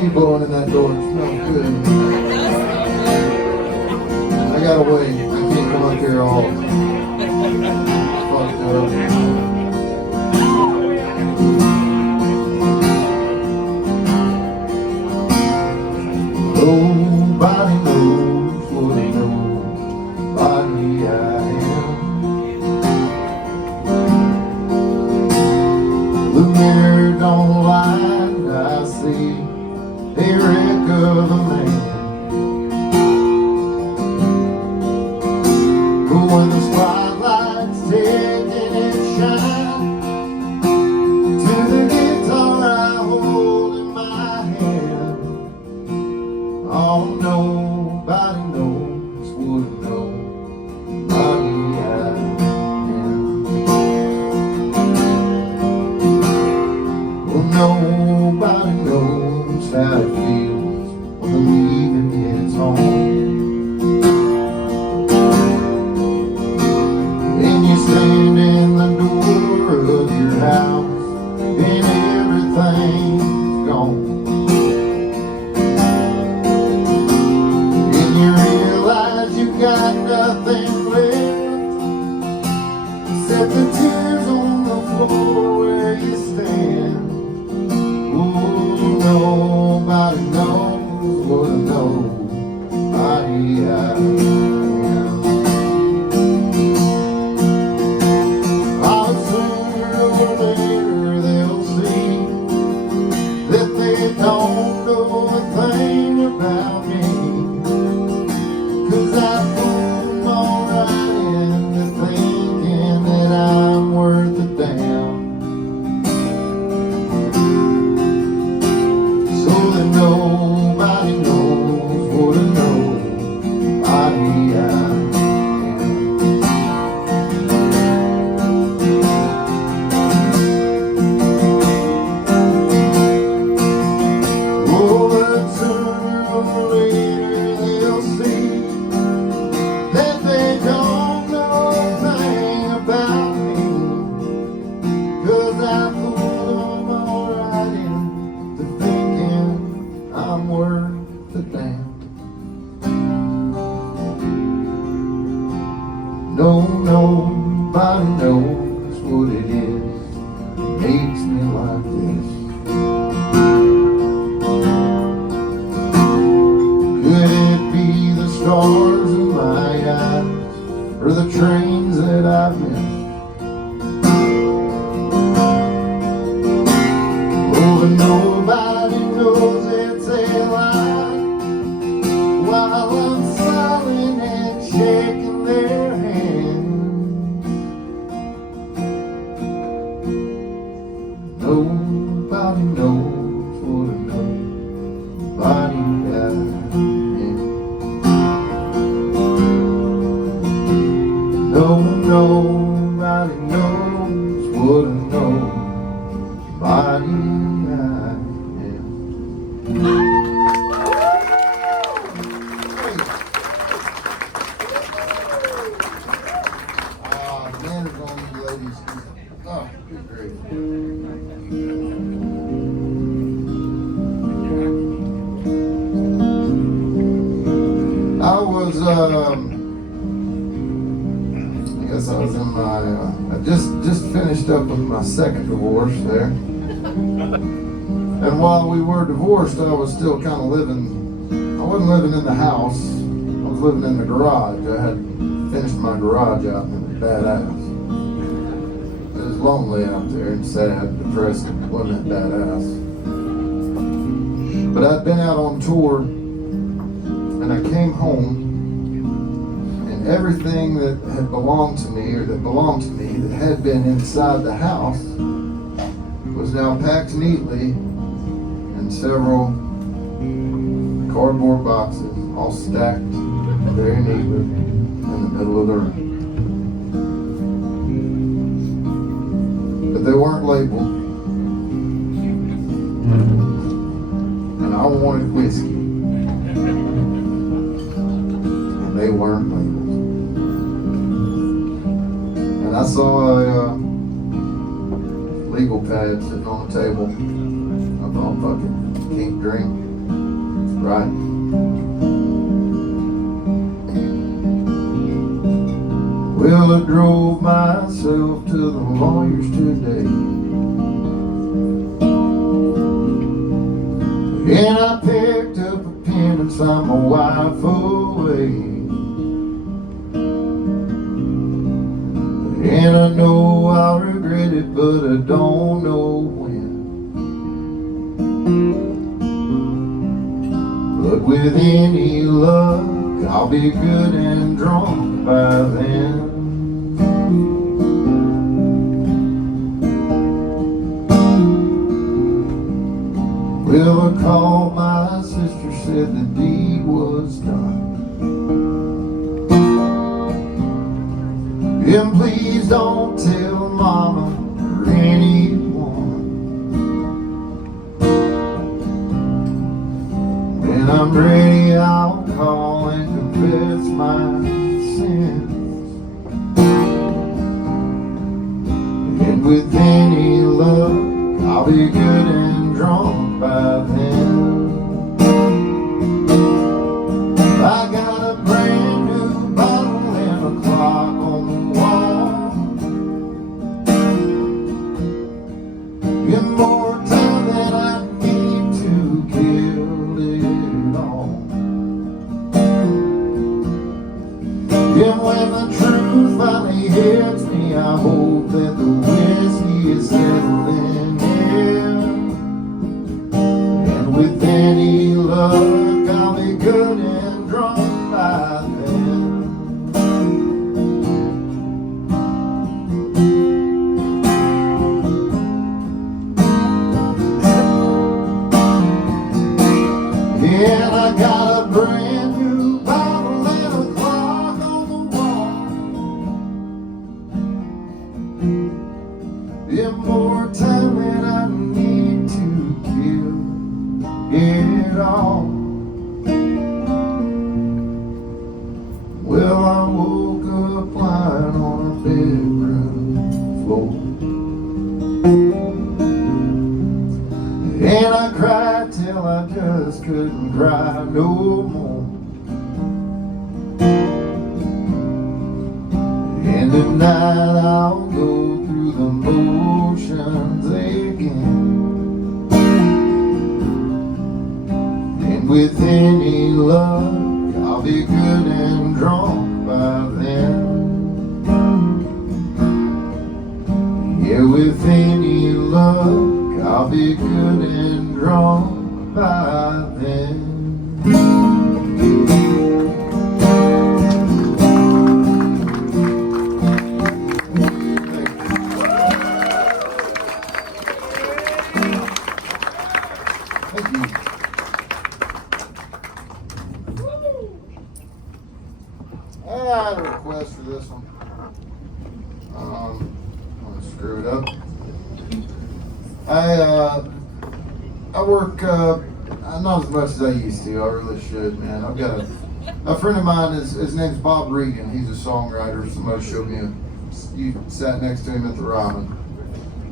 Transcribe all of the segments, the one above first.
weed blowing in that door. It smells good. I gotta wait. I can't come up here all fucked up. Nobody knows what nobody I am. The mirror don't lie, I see a wreck of a man. But when the spotlight's taking its shine to the guitar I hold in my hand, oh, nobody knows what nobody I am. Well, nobody knows how it feels when the leaving hits home. And you stand in the door of your house and everything's gone. And you realize you got nothing left except the tears on the floor where you stand. Nobody knows what nobody I am. Oh, sooner or later they'll see that they don't know a thing about me, 'cause I fooled them all right into thinking that I'm worth a damn. Nobody knows what nobody I am. Oh, but sooner or later they'll see that they don't know a thing about me, 'cause I fooled them all right into thinking I'm worth the damn. No, nobody knows what it is that makes me like this. Could it be the stars in my eyes, or the trains that I've missed? Oh, but nobody knows it's a lie while I'm smiling and shaking their hands. Nobody knows what nobody I am. No, nobody knows what nobody I am. Manners on you ladies. Oh, good grief. I guess I was in my, I just finished up with my second divorce there. And while we were divorced, I was still kind of living, I wasn't living in the house, I was living in the garage. I had finished my garage out and it was badass. It was lonely out there and sad, depressing, wasn't that badass. But I'd been out on tour and I came home and everything that had belonged to me, or that belonged to me, that had been inside the house was now packed neatly in several cardboard boxes, all stacked very neatly in the middle of the room. But they weren't labeled, and I wanted whiskey, and they weren't labeled. And I saw a legal pad sitting on the table. I thought, fuck it, can't drink. right? Well, I drove myself to the lawyers today, and I picked up a pen and signed my wife away. And I know I'll regret it, but I don't know when. But with any luck, I'll be good and drunk by then. Well, I called my sister, said the deed was done. And please don't tell Mama or anyone. When I'm ready, I'll call and confess my sins. And with any luck, I'll be good and drunk by then. I got a brand new bottle and a clock on the wall, and more time than I need to kill it all. And when the truth finally hits me, I hope that the whiskey is settling in. And with any luck, I'll be good and drunk by then. And I got a brand new bottle and a clock on the wall, and more time than I need to kill it all. Well, I woke up lying on a bedroom floor, and I cried till I just couldn't cry no more. And tonight I'll go through the motions again. And with any luck, I'll be good and drunk by then. Yeah, with any luck, I'll be good and drunk by then. Thank you. I had a request for this one. I'm gonna screw it up. I work not as much as I used to. I really should, man. I've got a friend of mine. His name's Bob Regan. He's a songwriter. Somebody showed me you sat next to him at the Robin.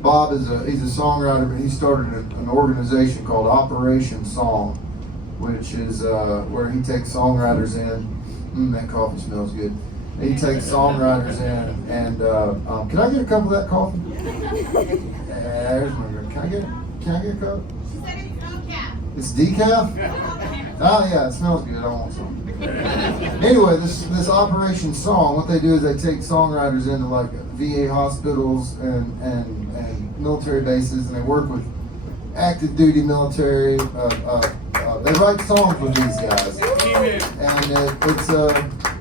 Bob he's a songwriter, but he started an organization called Operation Song, which is where he takes songwriters in. That coffee smells good. He takes songwriters in, and can I get a cup of that coffee? There's my girl. Can I get a cup? She said it's decaf. It's decaf? Oh yeah, it smells good. I want some. Anyway, this Operation Song, what they do is they take songwriters into like VA hospitals and military bases, and they work with active duty military. They write songs with these guys, and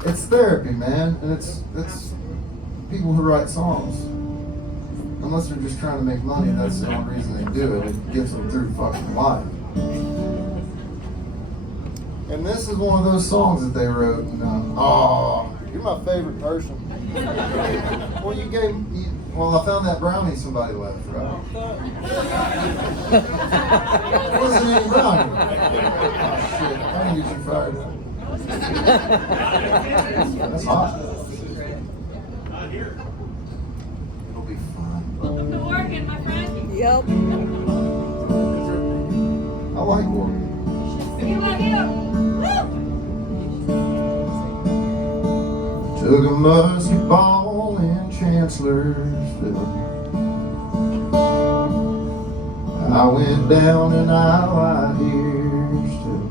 it's therapy, man. And it's people who write songs. Unless they're just trying to make money, that's the only reason they do it. It gets them through fucking life. And this is one of those songs that they wrote. And you're my favorite person. Well, I found that brownie somebody left, right? It wasn't any brownie. Oh shit! I didn't get you fired up. That's hot. It'll be fun. Welcome to Oregon, my friend. Yep. I like Oregon. You like him? Woo! Took a musket ball in Chancellorsville. I went down and I lie here still,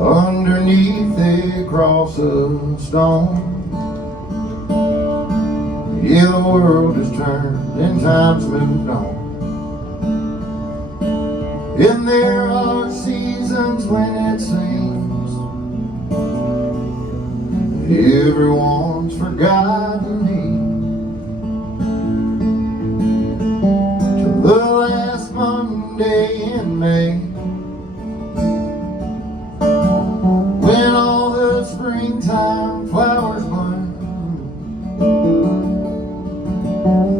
underneath a cross of stone. Yeah, the world has turned and time's moved on. And there are seasons when it seems everyone's forgotten me. Till the last Monday in May, when all the springtime flowers bloom,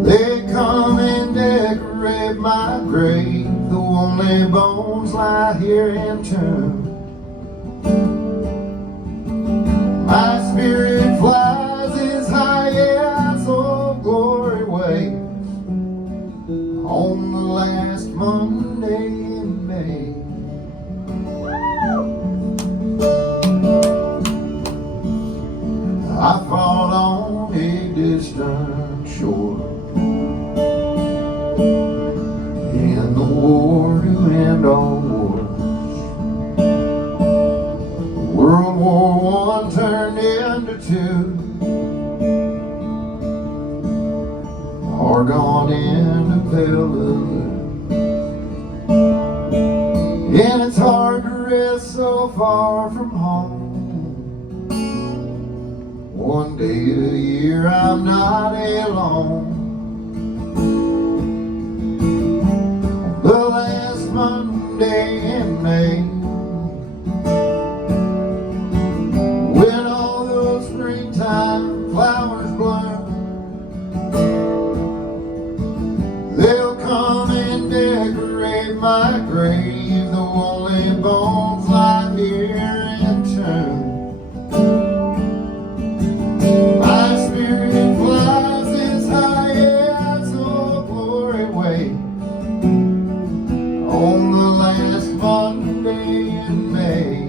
they come and decorate my grave. The only bones lie here entombed. My spirit flies as high as old glory waves on the last Monday in May. I fought on a distant shore in the war to end all wars. World War I turned into two, Argonne into Peleliu. And it's hard to rest so far from home. One day a year I'm not alone. The last Monday in May, when all those springtime flowers bloom, they'll come and decorate my grave. The only bones lie here entombed. My spirit flies as high as old glory waves on the last Monday in May.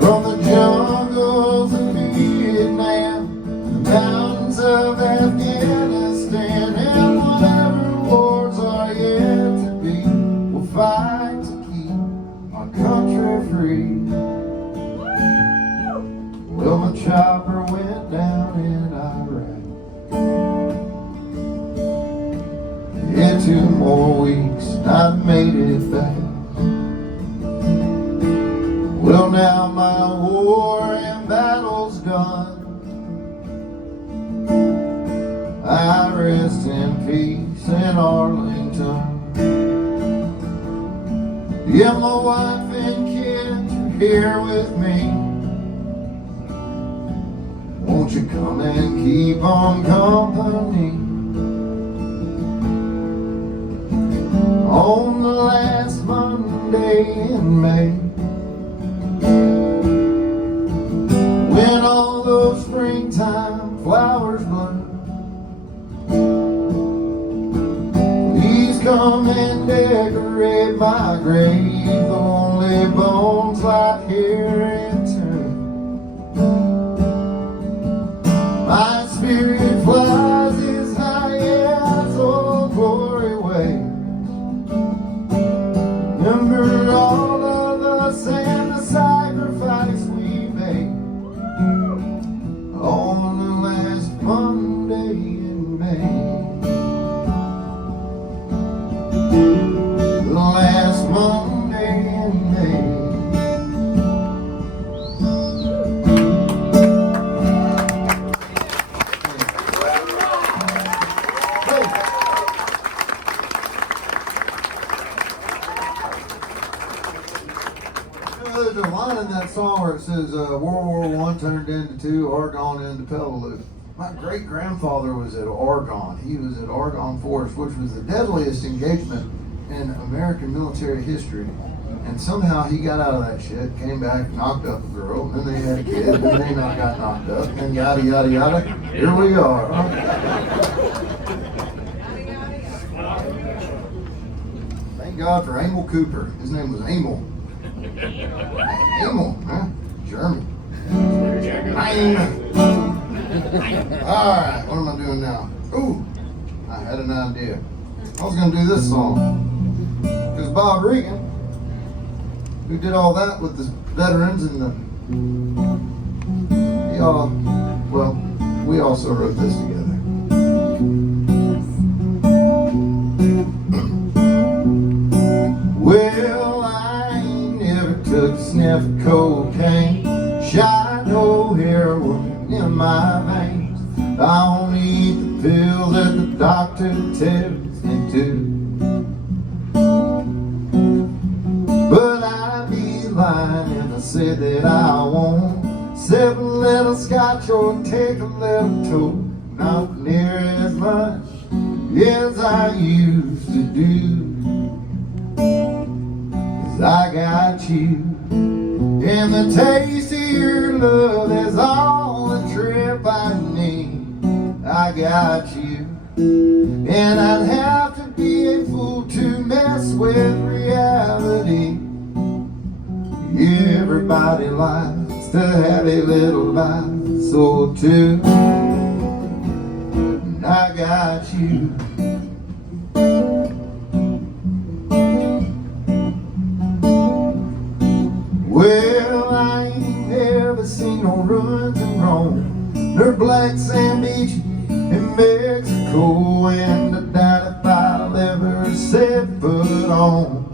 From the jungles of Vietnam, the mountains of Afghanistan, and whatever wars are yet to be, we'll fight to keep our country free. Well, my chopper went down in Iraq. In 2 more weeks, I've made it back. Well, now my war and battle's done. I rest in peace in Arlington. Yeah, my wife and kids are here with me. Won't you come and keep on company on the last Monday in May, when all those springtime flowers bloom? Please come and decorate my grave. The only bones lie here entombed. My spirit flies as high as old glory waves. Remember all of us and the sacrifice we made on the last Monday in May. The last Monday in May. There's a line in that song where it says World War I turned into 2, Argonne into Peleliu. My great-grandfather was at Argonne. He was at Argonne Forest, which was the deadliest engagement in American military history. And somehow he got out of that shit, came back, knocked up a girl, and then they had a kid, and then they got knocked up, and yada, yada, yada. Here we are. Thank Thank God for Emil Cooper. His name was Emil. Emil, huh? German. Alright, what am I doing now? Ooh, I had an idea. I was going to do this song. Because Bob Regan, who did all that with the veterans and we also wrote this together. Well, I ain't never took a sniff of cocaine, shot no heroin in my veins. I only eat the pills that the doctor tells me to. But I'd be lying if I said that I won't sip a little scotch or take a little toke. Not near as much as I used to do. 'Cause I got you, and the taste of your love is all the trip I need. I got you, and I'd have to be a fool to mess with reality. Everybody likes to have a little life, so too. And I got you. Well, I ain't never seen no runs in Rome, nor black sand beach in Mexico, and I doubt if I'll ever set foot on.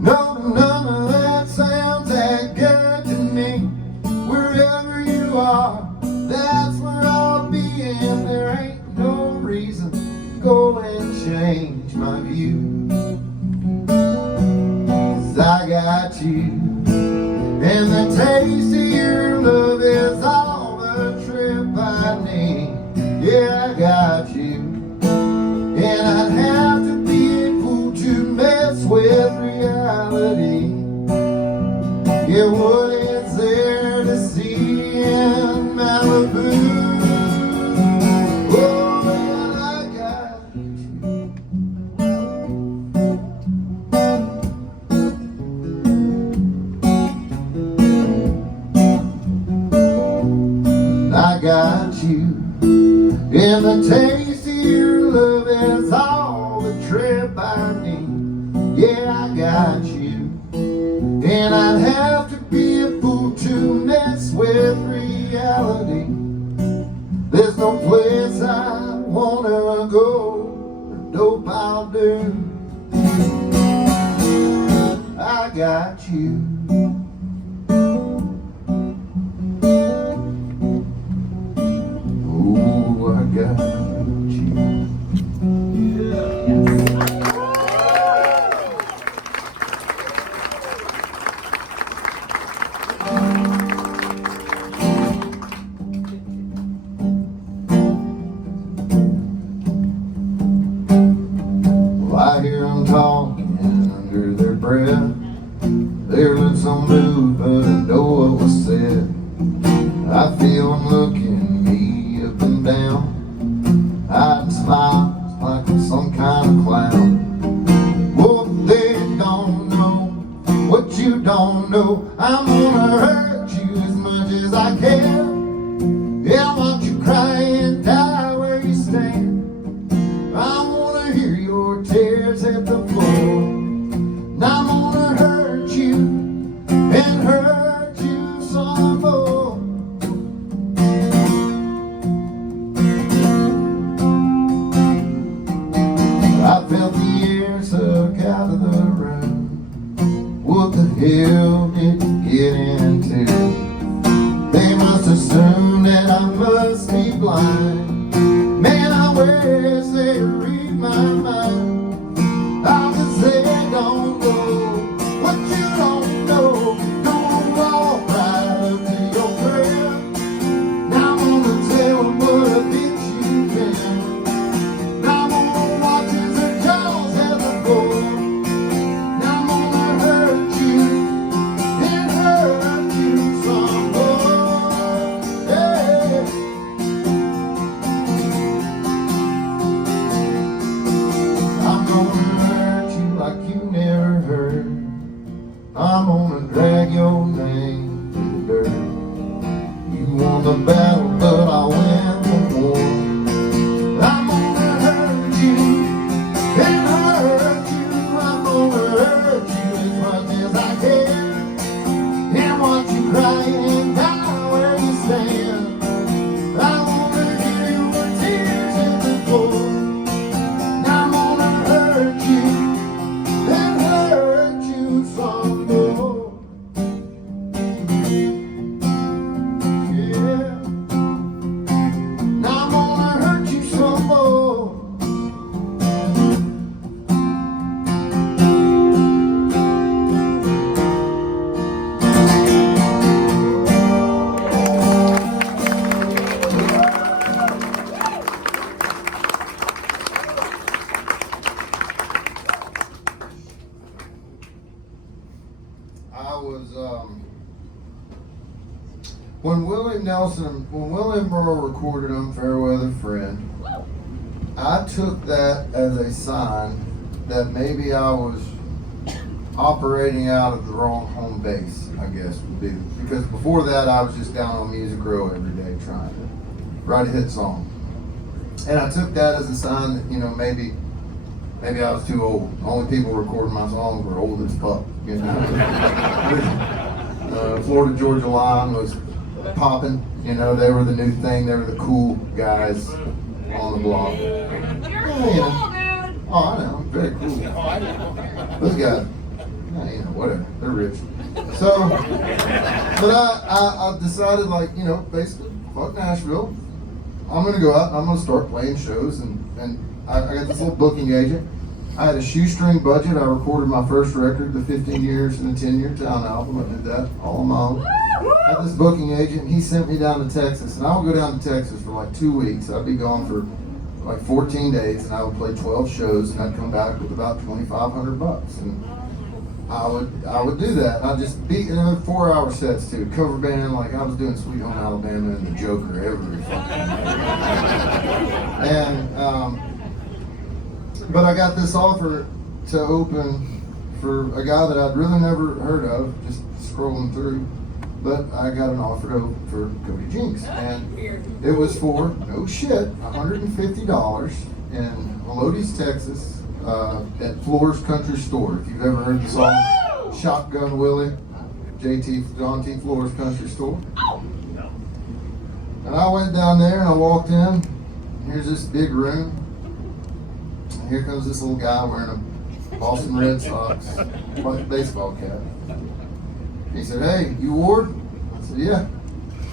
No, none of that sounds that good to me. Wherever you are, that's where I'll be, and there ain't no reason to go and change my view. 'Cause I got you, and the taste of your love is all the trip I need. Yeah, I got you, and I'd have to be a fool to mess with reality. Yeah, what is there to see in Malibu? Oh, man, I got you. I got you, and the taste of your love is all the trip I need. Yeah, I got you, and I'd have to be a fool to mess with reality. There's no place I wanna go, the dope I'll do. I got you. Oh, I got you. Well, I hear them talking under their breath. Their lips don't move, but I know what was said. I feel them looking me up and down. Hiding smiles like I'm some kind of clown. Well, they don't know what you don't know. I'm gonna hurt you as much as I can. Yeah, I want you cry and die where you stand. I wanna hear your tears hit the floor. And I'm gonna hurt you and hurt you some more. I felt the air suck out of the room. What the hell did you get into? They must assume that I must be blind. Man, I wish they read my mind. I'll just say don't know what you don't know. Don't walk right up to your friend. Now I'm gonna tell them what a bitch you've been. Now I'm gonna watch as her jaws have the floor. Now I'm gonna hurt you and hurt you some more. Yeah. before. Now I'm gonna hurt you and hurt you some more. Yeah. Now I'm gonna hurt you some more. When Willie Merle recorded Unfairweather Friend, I took that as a sign that maybe I was operating out of the wrong home base, I guess would be. Because before that, I was just down on Music Row every day trying to write a hit song. And I took that as a sign that, you know, maybe I was too old. The only people recording my songs were old as fuck, you know. Florida Georgia Line was popping, you know, they were the new thing, they were the cool guys on the block. You're Yeah, cool, you know. dude. Oh, I know, I'm very cool. Those guys, yeah, you know, whatever, they're rich. So, but I decided, like, you know, basically, fuck Nashville. I'm gonna go out and I'm gonna start playing shows, and I got this little booking agent. I had a shoestring budget. I recorded my first record, the 15 Years and a 10-Year Town album. I did that all on my own. I had this booking agent. He sent me down to Texas, and I would go down to Texas for like 2 weeks. I'd be gone for like 14 days, and I would play 12 shows, and I'd come back with about $2,500. And I would do that. And I'd just be in 4-hour sets too. Cover band, like I was doing Sweet Home Alabama and The Joker every fucking night. And but I got this offer to open for a guy that I'd really never heard of, just scrolling through. But I got an offer to open for Cody Jinks, and it was for, no shit, $150 in Melodies, Texas, at Floor's Country Store. If you've ever heard the song Shotgun Willie, John T. Floor's Country Store. And I went down there and I walked in. Here's this big room. And here comes this little guy wearing a Boston Red Sox white baseball cap. He said, "Hey, you Ward?" I said, "Yeah."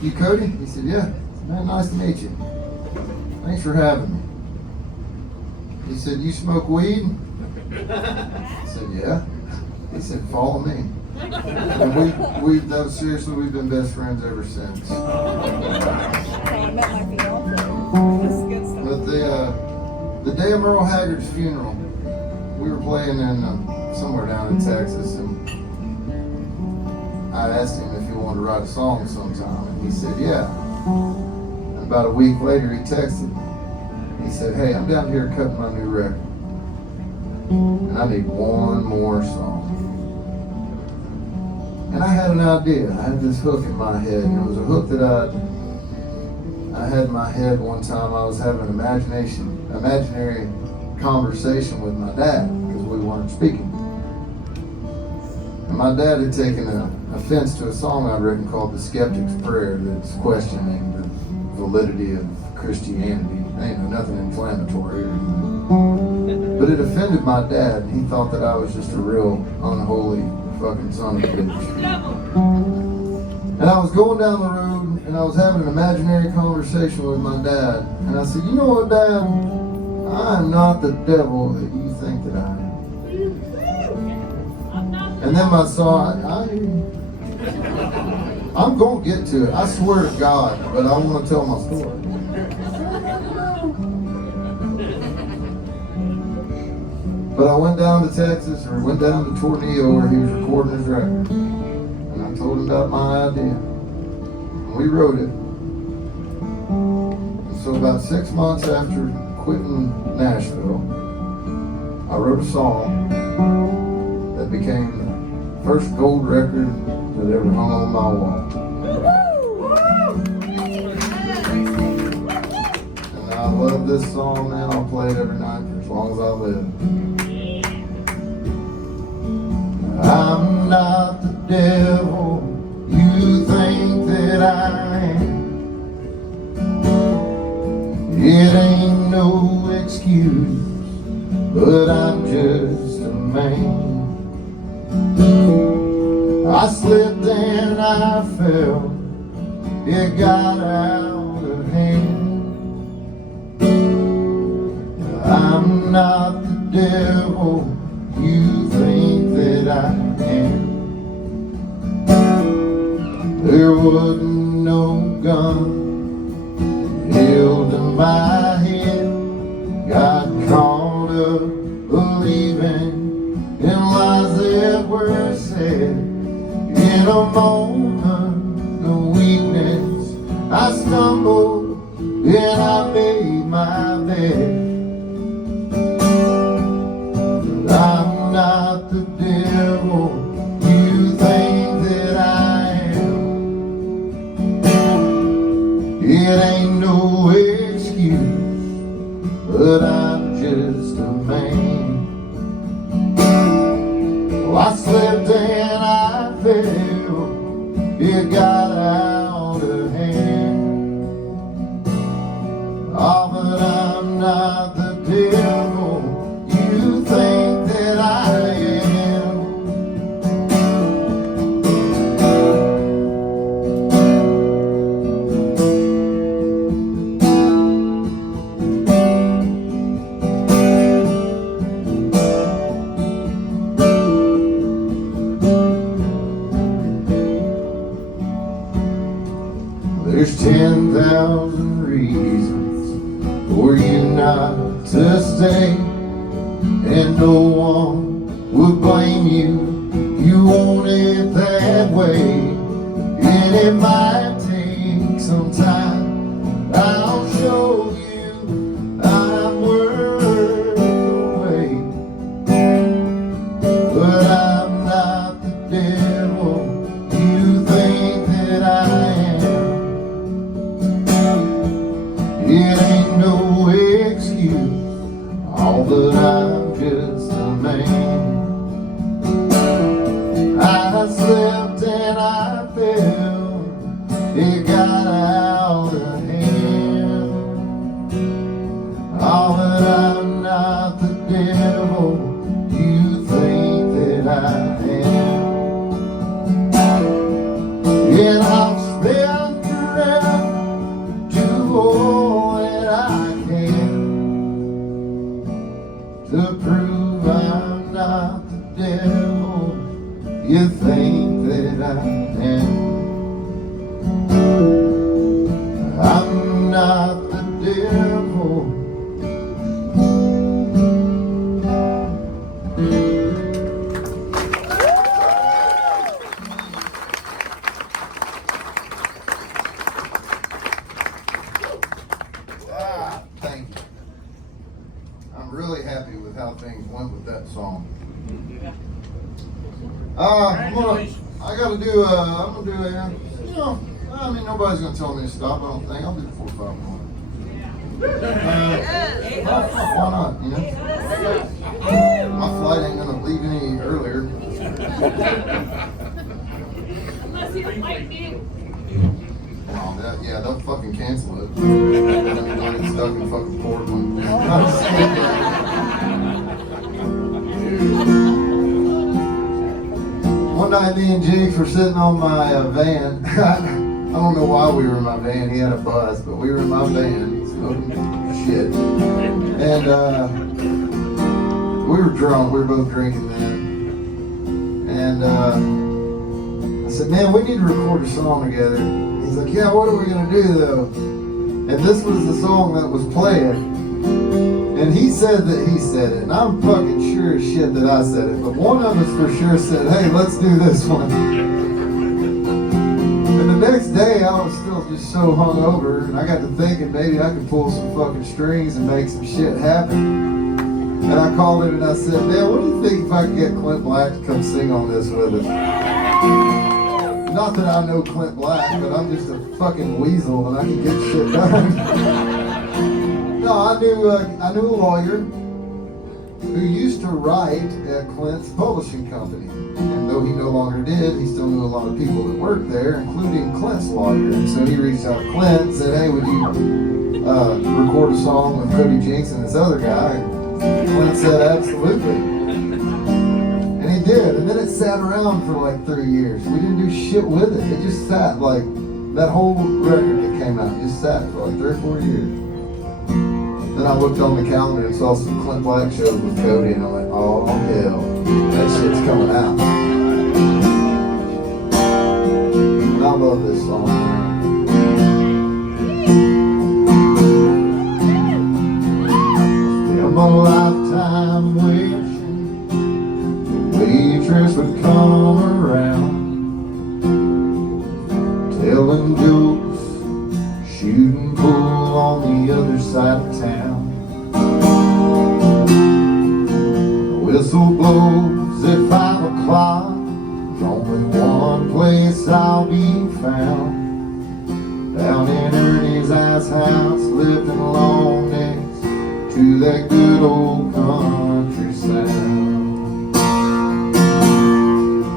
"You Cody?" He said, "Yeah." "Man, nice to meet you. Thanks for having me." He said, "You smoke weed?" I said, "Yeah." He said, "Follow me." And that was seriously, we've been best friends ever since. But the day of Merle Haggard's funeral, we were playing in somewhere down in Texas, and I asked him if he wanted to write a song sometime, and he said, "Yeah." And about a week later, he texted. He said, "Hey, I'm down here cutting my new record, and I need one more song." And I had an idea. I had this hook in my head, and it was a hook that I had in my head one time. I was having an imaginary conversation with my dad because we weren't speaking. And my dad had taken offense to a song I'd written called "The Skeptic's Prayer" that's questioning the validity of Christianity. Ain't nothing inflammatory or anything. But it offended my dad, and he thought that I was just a real unholy fucking son of a bitch. And I was going down the road, and I was having an imaginary conversation with my dad. And I said, "You know what, Dad? I am not the devil that you think that I am." And then my son, I'm going to get to it. I swear to God, but I want to tell my story. But I went down to Texas, or went down to Tornillo where he was recording his record. And I told him about my idea. And we wrote it. And so about 6 months after quitting Nashville, I wrote a song that became the first gold record that ever hung on my wall. And I love this song, man. I'll play it every night for as long as I live. I'm not the devil you think that I am. It ain't no excuse, but I'm just a man. I slipped and I fell, it got out of hand. I'm not the devil you think that I am. There wasn't no gun held to my head. Got caught up believing in lies that were said. In a moment of weakness, I stumbled and I made my bed. But I'm not the devil you think that I am. It ain't no excuse, but I'm just a man. Well, I slipped and I fell, it got out of hand. Oh, but I'm not the devil you think that I am. There's 10,000 reasons for you not to stay, and no one would blame you. You want it that way, and it might take some time. I'll show you I'm worth the wait, but I'm not the devil you think that I am. It ain't no excuse, all but I'm just a man. I slipped and I fell, it got out of hand. Oh, but I'm not the devil you think that I am. And I'll spend forever to all that I can to prove I'm not the devil you think that I am. I'm not the devil. Thank you. I'm really happy with how things went with that song. I'm gonna do I mean, nobody's gonna tell me to stop, I don't think. I'll do 4 or 5 more. Why not, you know? My flight ain't gonna leave any earlier. Unless you like me. Oh, yeah, they'll fucking cancel it. I'll get stuck in fucking Portland. One night me and Jigs were sitting on my van. I don't know why we were in my van. He had a bus, but we were in my van smoking shit. And we were drunk. We were both drinking then. And I said, man, we need to record a song together. He's like, yeah, what are we going to do though? And this was the song that was playing. And he said that he said it. And I'm fucking sure as shit that I said it. But one of us for sure said, hey, let's do this one. And the next day I was still just so hungover. And I got to thinking maybe I could pull some fucking strings and make some shit happen. And I called him and I said, man, what do you think if I could get Clint Black to come sing on this with us? Not that I know Clint Black, but I'm just a fucking weasel and I can get shit done. No, I knew a lawyer who used to write at Clint's publishing company. And though he no longer did, he still knew a lot of people that worked there, including Clint's lawyer. And so he reached out to Clint and said, hey, would you record a song with Cody Jinks and this other guy. And Clint said absolutely. And he did. And then it sat around for like 3 years. We didn't do shit with it. It just sat like, that whole record that came out just sat for like 3 or 4 years. Then I looked on the calendar and saw some Clint Black shows with Cody and I went, oh hell, that shit's coming out. And I love this song, man. My lifetime wishing the waitress would come around, telling jokes, shooting pool on the other side of town. The whistle blows at 5 o'clock. There's only one place I'll be found, down in Ernie's ass house, lifting long necks to that good old country sound.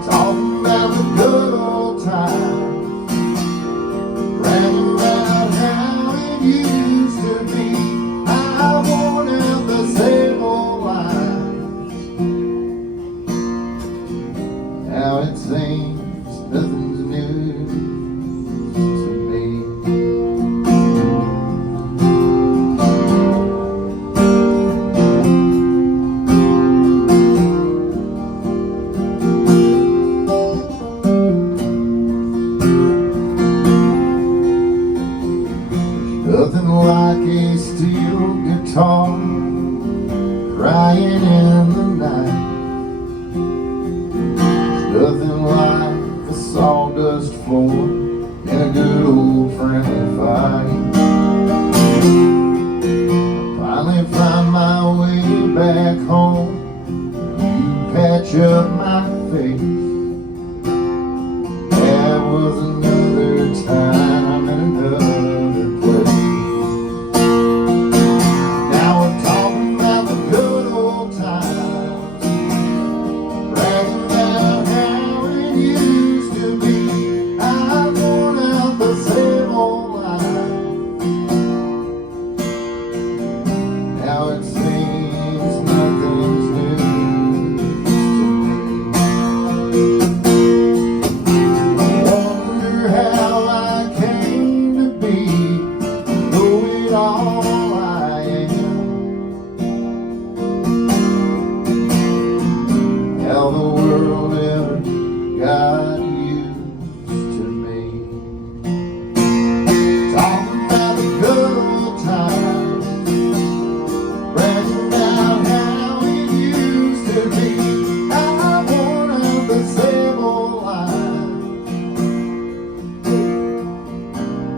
Talking about the good old times, bragging about how it used to be. I worn out the same old lines. Now it seems nothing's new to me. Nothing like a steel guitar crying in the night. There's nothing like a sawdust floor in a good old friendly fight. I finally find my way back home. You patch up my face. That was another time and another place. Now it seems nothing's new to me. I wonder how I came to be, know it all I am. How the world ever got used to me. Talking about the good old times, bragging about how it used to be. I'm worn out the same old line.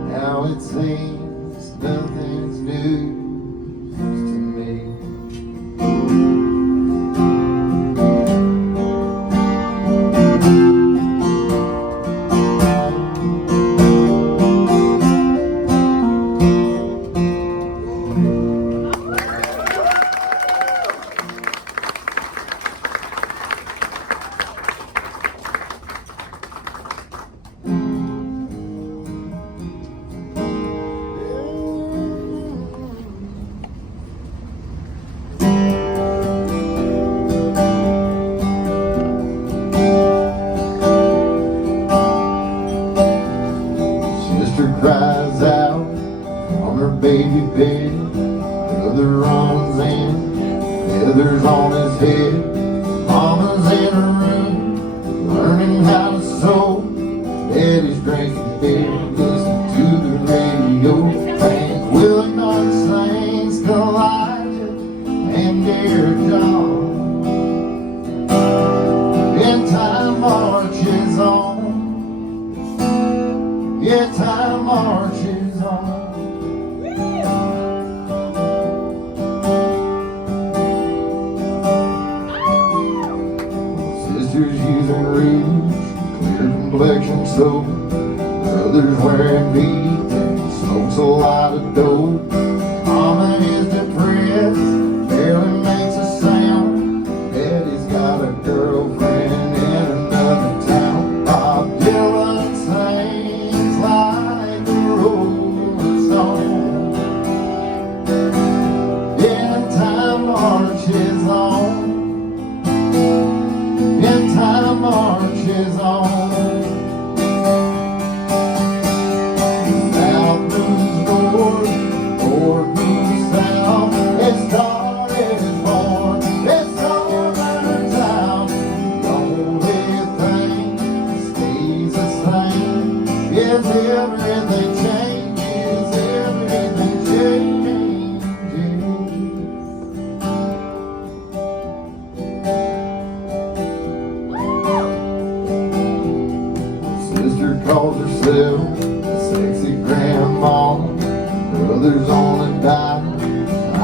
Now it seems nothing's new to me. Sister cries out on her baby bed. Brother runs in, feathers on his head. Mama's in her room, learning how to sew. Daddy's drinking beer, listening to the radio. Hank Williams sings Elijah and Dear John. And time marches on. Yeah, time marches on. Sisters using rouge, clear complexion soap. Brothers wearing meat and smokes a lot of dope. Mama is depressed, barely makes a sound. Daddy's got a girlfriend in another town. Bob Dylan sings like a rolling stone.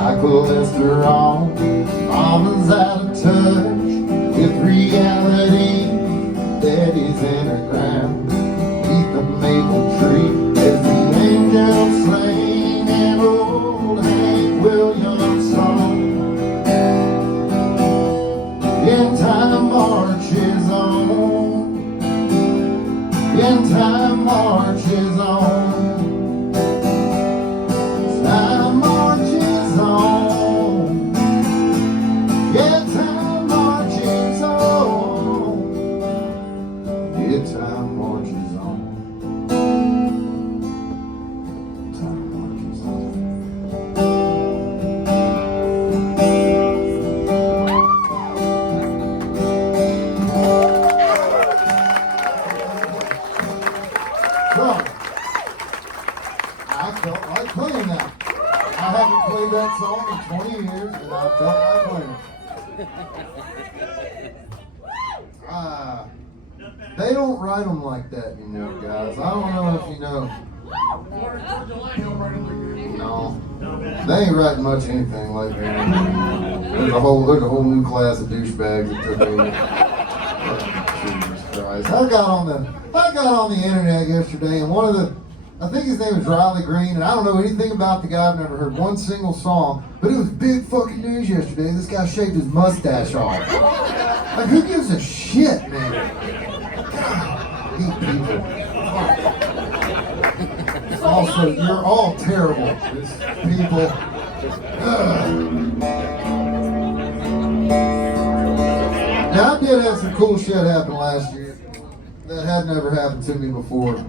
high cholesterol. Mama's out of touch with reality. Daddy's in her ground beneath the maple tree as the angels sing an old Hank Williams song. In time marches on. In time marches on. Time marches on. Yeah, time marches on. Yeah, time marches on. Time marches on. So, I felt like playing that. I haven't played that song in 20 years, and I felt like playing it. They don't write them like that anymore, guys. I don't know if you know. No, they ain't writing much anything like that. There's a whole new class of douchebags that took over. Jesus Christ! I got on the internet yesterday, and I think his name is Riley Green, and I don't know anything about the guy. I've never heard one single song, but it was big fucking news yesterday. This guy shaved his mustache off. Like, who gives a shit, man? God, these people. Also, you're all terrible, these people. Now, I did have some cool shit happen last year that had never happened to me before.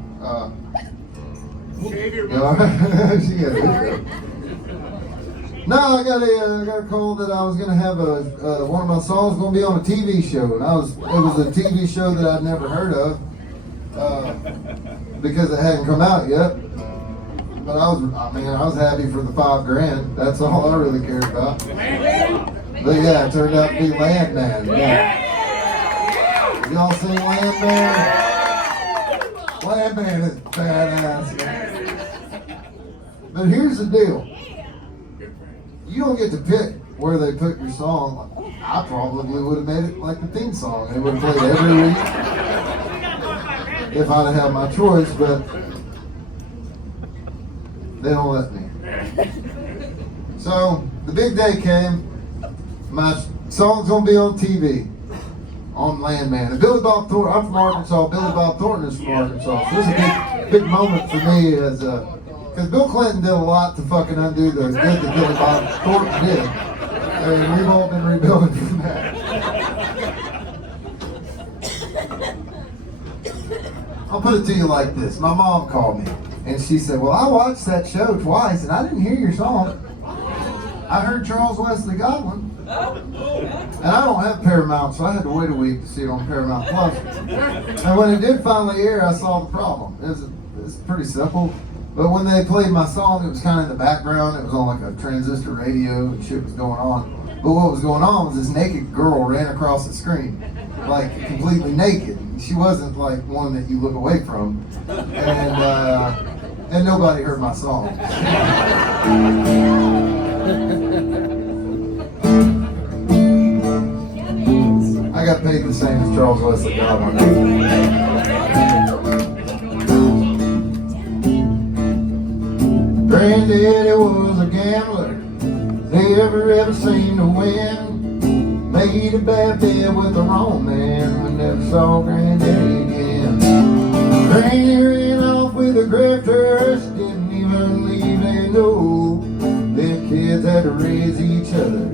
No, I got a call that I was gonna have one of my songs gonna be on a TV show, and it was a TV show that I'd never heard of because it hadn't come out yet. But I was happy for the $5,000. That's all I really cared about. But yeah, it turned out to be Landman. Yeah. Y'all seen Landman? Landman is badass. But here's the deal. You don't get to pick where they put your song. I probably would have made it like the theme song. They would have played every week if I'd have had my choice, but they don't let me. So the big day came. My song's gonna be on TV. On Landman. And Billy Bob Thornton, I'm from Arkansas, Billy Bob Thornton is from Arkansas. So this is a big moment for me as because Bill Clinton did a lot to fucking undo the good that Billy Bob Thornton did. And we've all been rebuilding from that. I'll put it to you like this. My mom called me and she said, well, I watched that show twice and I didn't hear your song. I heard Charles Wesley Godwin. And I don't have Paramount, so I had to wait a week to see it on Paramount Plus. And when it did finally air, I saw the problem. It's pretty simple. But when they played my song, it was kind of in the background. It was on like a transistor radio and shit was going on. But what was going on was this naked girl ran across the screen, like completely naked. She wasn't like one that you look away from. And nobody heard my song. I got paid the same as Charles Wesley Godwin. Granddaddy was a gambler, never seemed to win. Made a bad bet with the wrong man, we never saw Granddaddy again. Granny ran off with the grifters, didn't even leave a note. Them kids had to raise each other,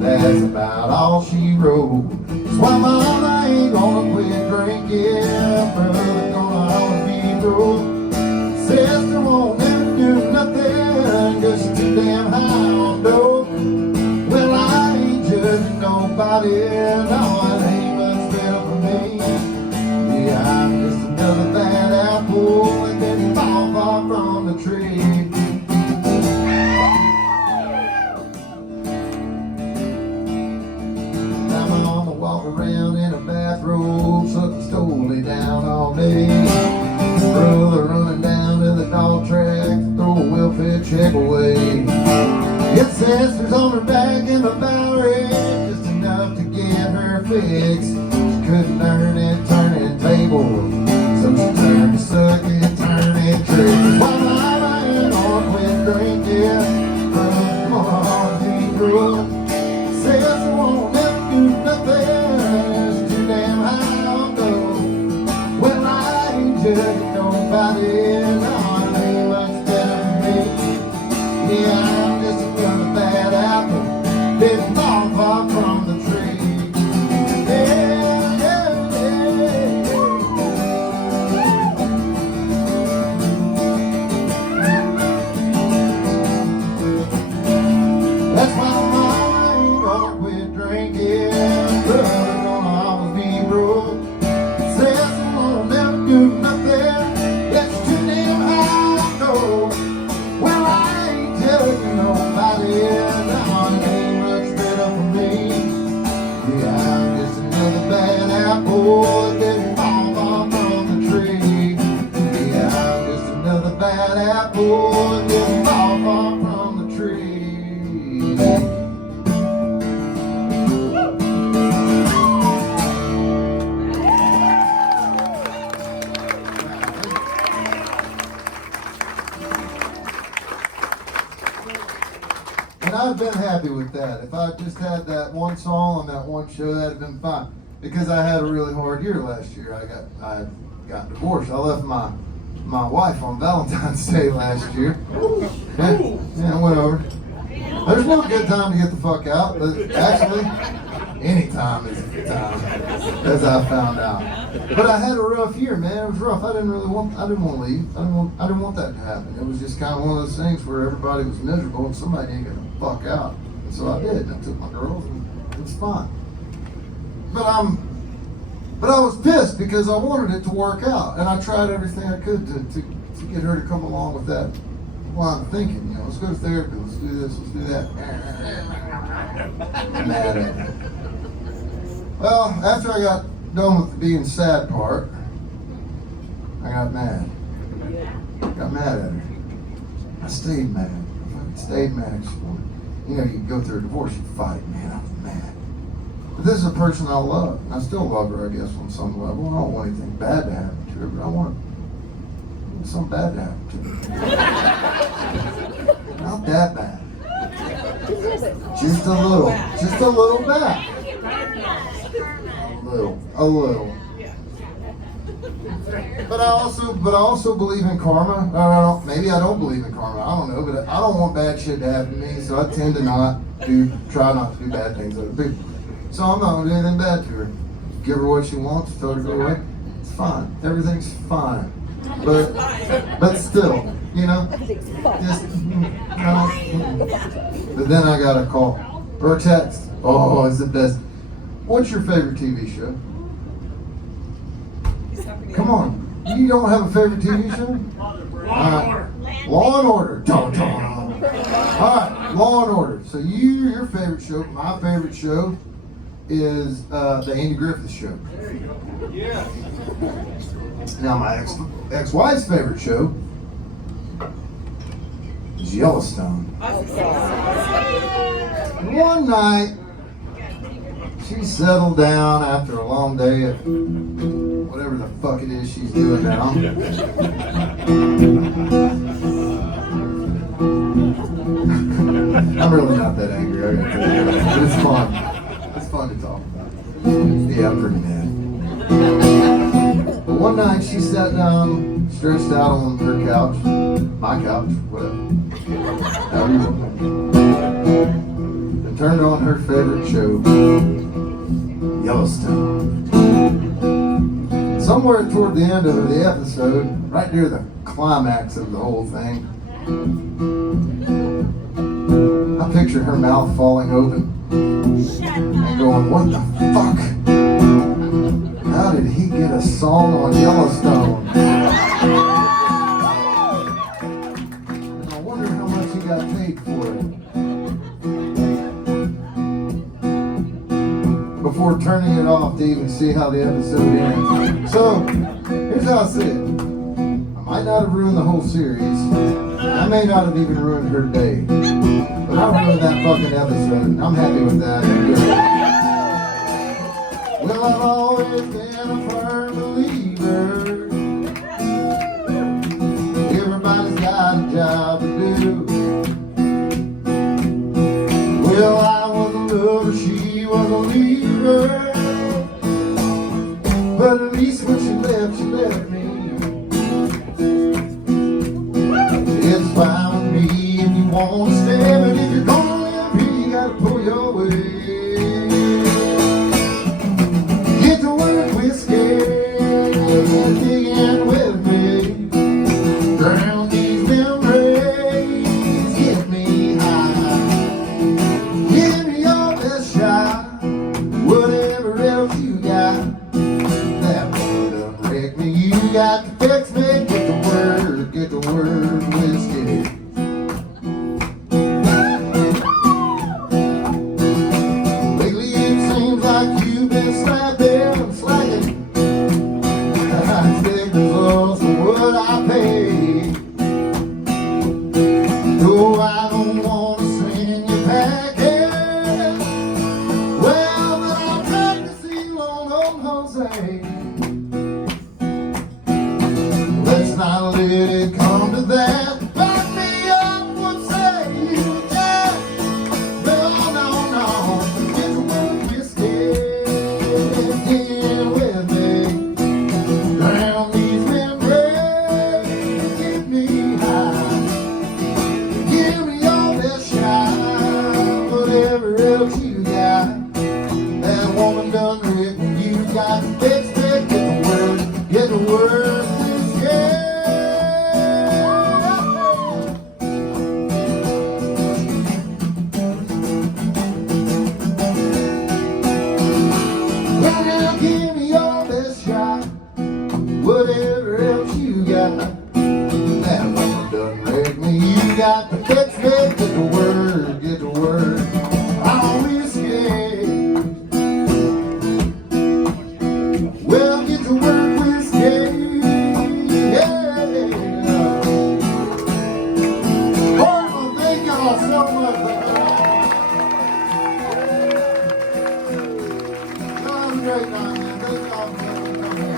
that's about all she wrote. That's why mama ain't gonna quit drinking, brother gonna always be broke. Sister won't never do nothing, cause she's too damn high on dope. Well, I ain't judging nobody, no, it ain't much better for me. Yeah, I'm just another bad apple that didn't fall far from the tree. Walk around in a bathrobe, something stole it down all day. Brother running down to the dog track, throw a welfare check away. It's sisters on her back in the Bowery, just enough to get her fix. She couldn't learn it turning tables, so she turned to sucking, turning tricks. While I ran on with drinking, from on the road, says I won't ever do nothing, it's too damn high on go. Well, I ain't judging nobody, no, it ain't much better for me. Yeah, I'm just another bad apple, didn't fall far from the tree. Yeah, yeah, yeah, that's why I ain't gonna quit drinking, brother, gonna always be broke. Says I won't never do nothing, that's too damn high, I know. Well, I ain't judging nobody, no, it ain't much better for me. Yeah, I'm just another bad apple that didn't fall far from the tree. Yeah, I'm just another bad apple that didn't fall far from the tree. And I've been happy with that. If I just had that one song on that one show, that'd have been fine. Because I had a really hard year last year. I got divorced. I left my wife on Valentine's Day last year. Yeah, I went over. There's no good time to get the fuck out. But actually, any time is a good time, as I found out. But I had a rough year, man. It was rough. I didn't want to leave. I didn't want that to happen. It was just kind of one of those things where everybody was miserable and somebody ain't gonna fuck out. And so I did. I took my girls and it's fine. But I was pissed because I wanted it to work out, and I tried everything I could to get her to come along with that line of thinking. You know, let's go to therapy. Let's do this. Let's do that. I'm mad at her. Well, after I got done with the being sad part, I got mad. Got mad at her. I stayed mad. I stayed mad. You know, you go through a divorce, you fight, man. I was mad. But this is a person I love. And I still love her, I guess, on some level. I don't want anything bad to happen to her, but I want something bad to happen to her. Not that bad. Just a little. Just a little bad. A little. But I also believe in karma. Maybe I don't believe in karma. I don't know, but I don't want bad shit to happen to me, so I tend to try not to do bad things to other people. So I'm not gonna do anything bad to her. Give her what she wants, tell her to go away. It's fine. Everything's fine. But still, you know, just But then I got a call or a text. Oh, it's the best. What's your favorite TV show? Come on. You don't have a favorite TV show? Law and Order. Don't. All right, Law and Order. So your favorite show, my favorite show, is the Andy Griffith Show. Yeah. Now my ex-wife's favorite show is Yellowstone. One night, she settled down after a long day at whatever the fuck it is she's doing now. I'm really not that angry, I gotta tell you. But it's fun. It's fun to talk about. Yeah, I'm pretty mad. But one night she sat down, stretched out on her couch, my couch, whatever. And turned on her favorite show, Yellowstone. Somewhere toward the end of the episode, right near the climax of the whole thing, I pictured her mouth falling open and going, what the fuck? How did he get a song on Yellowstone? And I wonder how much he got paid for it before turning it off to even see how the episode ends. So, here's how I see it. I might not have ruined the whole series, I may not have even ruined her day, but I ruined that fucking episode. I'm happy with that. Well, I've always been a firm believer. Everybody's got a job to do. Well, I was a lover, she was a leaver. But at least when she left me. It's fine with me if you want to stay, but if you're gonna leave me, you gotta pull your weight. Get to work whiskey, dig in with me. Drown these memories, get me high. Give me your best shot, whatever else you got. That boy done wrecked me, you got to fix me. Get the word, whiskey. Lately it seems like you've been slapping and slacking. I expect results for what I pay. No, I don't want to send you packing. Well, but I'll practice on old Jose. Let's not let it come to that. Back me up, would say you can. No, no, no. Get the word whiskey, get with me. Drown these memories, get me high. Give me your best shot, whatever else you got. That woman done written, you got to fix it. Get the word. Whatever else you got, that woman done wrecked me. You got to fix me. Get the word, get the word. I'm whiskey. Well, get the word, whiskey. Yeah. Oh, thank y'all so much. That was a great night, man. Thank y'all for coming here.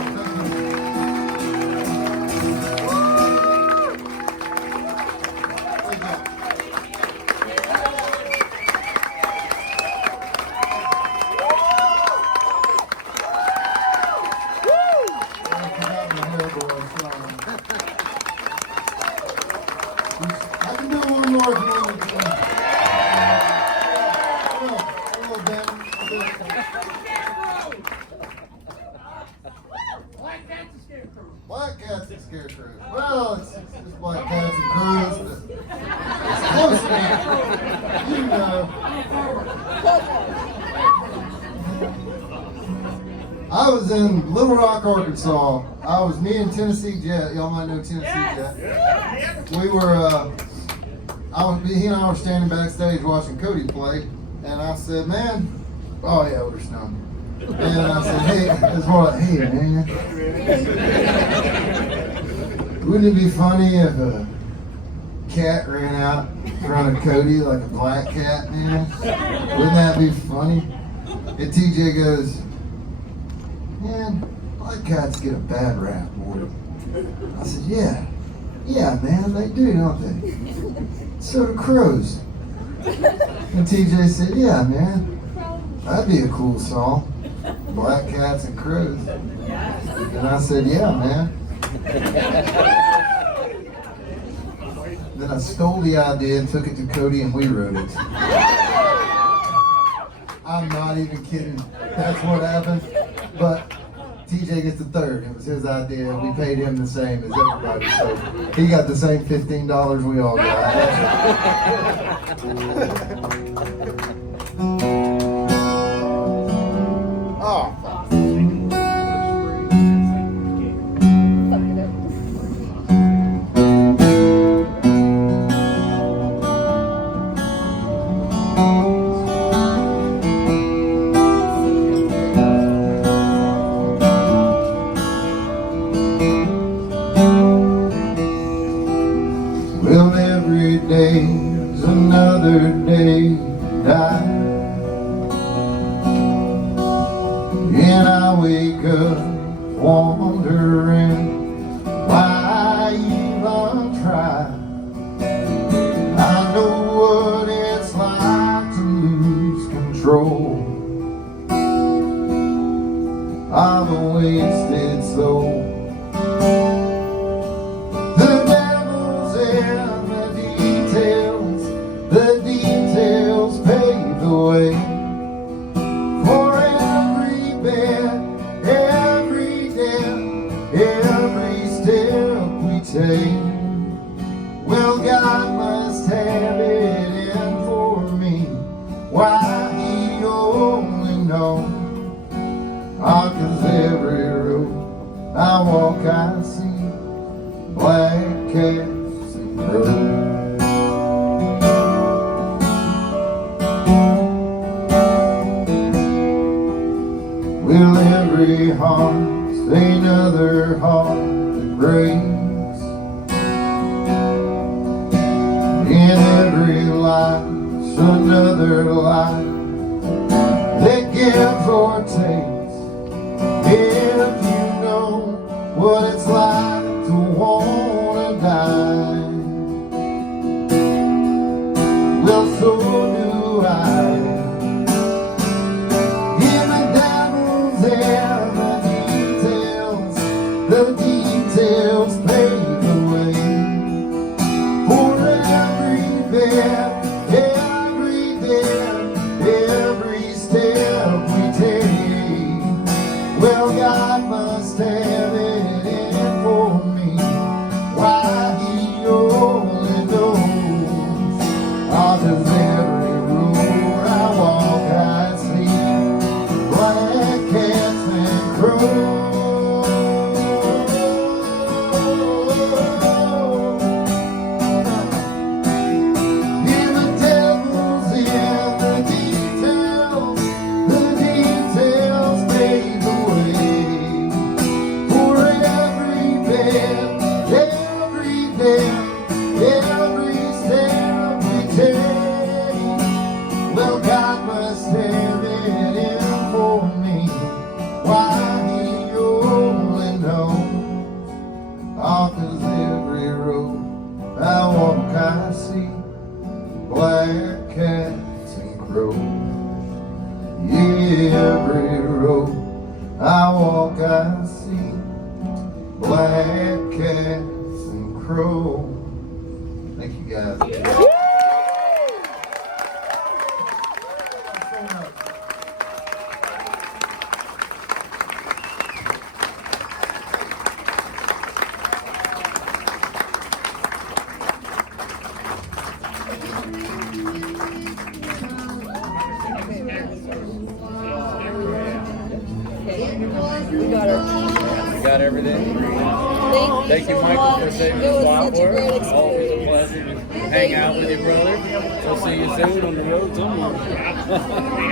I can do one more if you want me to. Hello, Ben. Black cat's a scarecrow. Black cats and scarecrows. Well, it's just black cats and crows, but it's close enough. You know. I was in Little Rock, Arkansas. I was me and Tennessee Jet. Y'all might know Tennessee Jet. We were, he and I were standing backstage watching Cody play, and I said, man, oh yeah, we're stoned. And I said, hey man, wouldn't it be funny if a cat ran out in front of Cody like a black cat, man? Wouldn't that be funny? And TJ goes, man, black cats get a bad rap, boy. I said, yeah, man, they do, don't they? So do crows. And TJ said, yeah, man, that'd be a cool song. Black cats and crows. And I said, yeah, man. Then I stole the idea and took it to Cody and we wrote it. I'm not even kidding. That's what happened. But TJ gets the third. It was his idea. We paid him the same as everybody. So he got the same $15 we all got. Oh. Well, die. And I wake up wondering why even try. I know what it's like to lose control of a wasted soul. The devil's in the details pave the way for every bed, every day, every step we take. Well, God must have it in for me. Why, He only knows. 'Cause every road I walk, I see black cats and crows. Well, every heart's another heart that breaks, and every life's another life that gives or takes. If you know what it's like to wanna die, well, so do I. The details pave the way for every bed, every day, every step we take. Well, God must have it in for me. Why, He only knows. 'Cause every road I walk, I see black cats and crows. Every step we take, well, God must have it in for me. Why, He only knows. 'Cause every road I walk, I see black cats and crows. Yeah, every road I walk, I see black cats and crows. Thank you, guys. We got her. We got everything. Thank you, so Michael, much. for saving It the was spot such a for great us. Always a experience. pleasure to hang out with you, brother. We'll see you soon on the road somewhere.